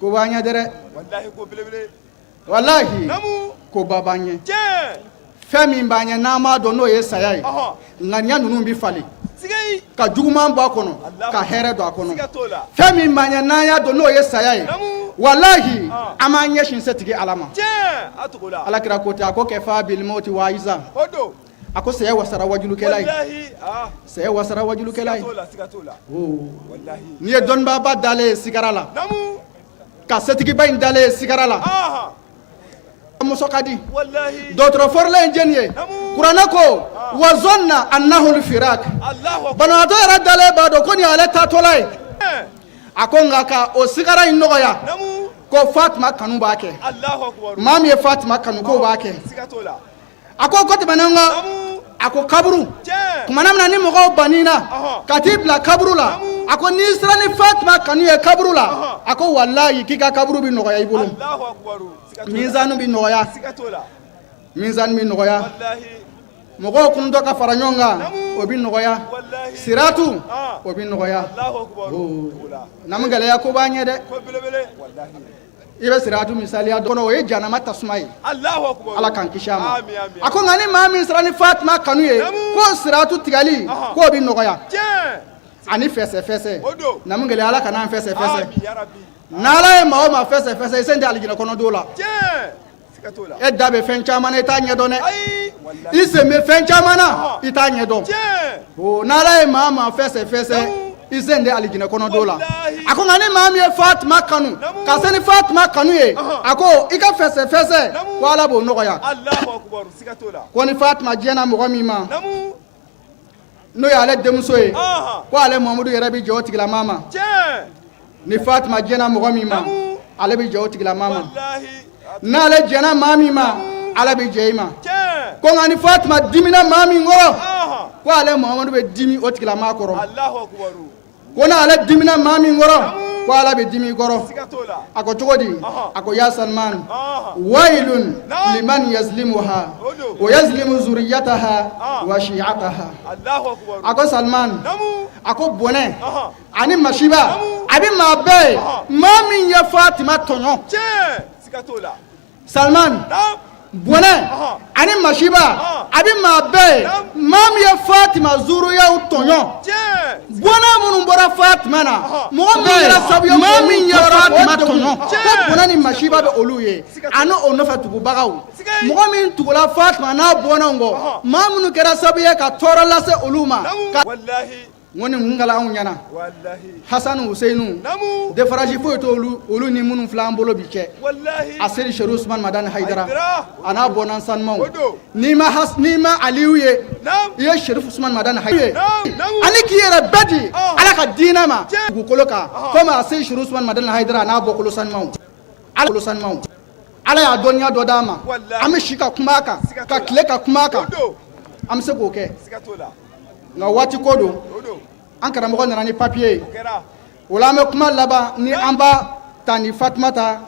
ko b'an ɲɛ dɛ. Wallahi ko belebele. Wallahi Namu. ko ba b'an ɲɛ. Tiɲɛ. Fɛn min b'an ɲɛ n'an m'a dɔn n'o ye saya ye. Ŋaniya ninnu bi falen. Sigai. Ka juguman bɔ a kɔnɔ ka hɛrɛ don a kɔnɔ. Siga t'o la. Fɛn min b'an ɲɛ n'an y'a dɔn n'o ye saya ye. Namu. Wallahi an b'an ɲɛsin setigi Ala ma. Tiɲɛ. A tugu la. Alakira ko ten a ko kɛfa bil mauti wa'iza. O don. A ko saya wasara wajulukɛla ye. Wallahi. Saya wasara wajulukɛla ye. Siga t'o la. Wallahi. N'i ye dɔnnibagaba dalen ye sigara la. Namu. Ka setigiba in dalen ye sigara la. Muso ka di. Wallahi. Dɔgɔtɔrɔ fɔrɔla in jɛni ye. Kuranɛ ko wa zonna annahu al-firaq. Banabaatɔ yɛrɛ dalen b'a dɔn ko nin y'ale taatɔla ye. A ko nka ka o sigara in nɔgɔya. Ko Fatima kanu b'a kɛ. Maa min ye Fatima kanu k'o b'a kɛ. A ko tɛmɛnen kɔ a ko kaburu. Kumana min na ni mɔgɔw banina ka t'i bila kaburu la. A ko n'i sera ni Fatima kanu ye kaburu la. A ko wallahi k'i ka kaburu bi nɔgɔya i bolo. Mizanu bi nɔgɔya. Mizanu bi nɔgɔya. Mɔgɔw kuntɔ ka fara ɲɔgɔn kan o bi nɔgɔya. Siratu o bi nɔgɔya. Na mun gɛlɛya ko b'an ɲɛ dɛ. I bɛ siratu misaliya dɔn o ye jahanama tasuma ye. Ala k'an kisi a ma. A ko nka ni maa min sera ni Fatima kanu ye k'o siratu tigɛli k'o bi nɔgɔya. Ani fɛsɛfɛsɛ. Na mun gɛlɛya Ala kana an fɛsɛfɛsɛ. N'Ala ye maa o maa fɛsɛfɛsɛ i sen tɛ alijinɛ kɔnɔ don la. E da bɛ fɛn caman na i t'a ɲɛdɔn dɛ. I sen bɛ fɛn caman na i t'a ɲɛdɔn. N'Ala ye maa o maa fɛsɛfɛsɛ i sen tɛ alijinɛ kɔnɔ don la. A ko nka ni maa min ye Fatima kanu ka se ni Fatima kanu ye a ko i ka fɛsɛfɛsɛ ko Ala b'o nɔgɔya. Ko ni Fatima diɲɛna mɔgɔ min ma n'o ye ale denmuso ye ko ale Mahamadu yɛrɛ bi jɛ o tigilamaa ma. Ni Fatima diɲɛna mɔgɔ min ma ale bi jɛ o tigilamaa ma. N'ale jɛna maa min ma ala bɛ jɛ i ma. Ko nka ni Fatima dimina maa min kɔrɔ ko ale Mahamadu bɛ dimi o tigilamaa kɔrɔ. Ko n'ale dimina maa min kɔrɔ ko ala bɛ dimi i kɔrɔ. A ko cogo di? A ko ya Salman wailun liman yazlimuha wa yazlimu zuriyataha wa shi'ataha. A ko Salman a ko bɔnɛ ani masiba a bɛ maa bɛɛ ye maa min ye Fatima tɔɲɔ. Salman bɔnɛ ani masiba a bɛ maa bɛɛ ye maa min ye Fatima zuriyaw tɔɲɔ. Bɔnɛ minnu bɔra Fatima na mɔgɔ min kɛra sababu ye maa min ye Fatima tɔɲɔ ko bɔnɛ ni masiba bɛ olu ye ani o nɔfɛ tugubagaw. Mɔgɔ min tugula Fatima n'a bɔnɛw kɔ maa minnu kɛra sababu ye ka tɔɔrɔ lase olu ma. Ŋo ni mun kɛla anw ɲɛna Hasanu Huseinu défarage foyi t'olu ni minnu filɛ an bolo bi cɛ a seri Seru Usman Madani Hayidara a n'a bɔnna sanumaw n'i ma Aliyu ye i ye Sherifu Usman Madani Hayidara ani k'i yɛrɛ bɛɛ di Ala ka diinɛ ma dugukolo kan komi a seri Seru Usman Madani Hayidara a n'a bɔkolo sanumaw Ala y'a dɔnniya dɔ d'an ma an bɛ si ka kuma a kan ka tile ka kuma a kan an bɛ se k'o kɛ nka waati ko don an karamɔgɔ nana ni papier ye o la an bɛ kuma laban ni an b'a ta ni Fatumata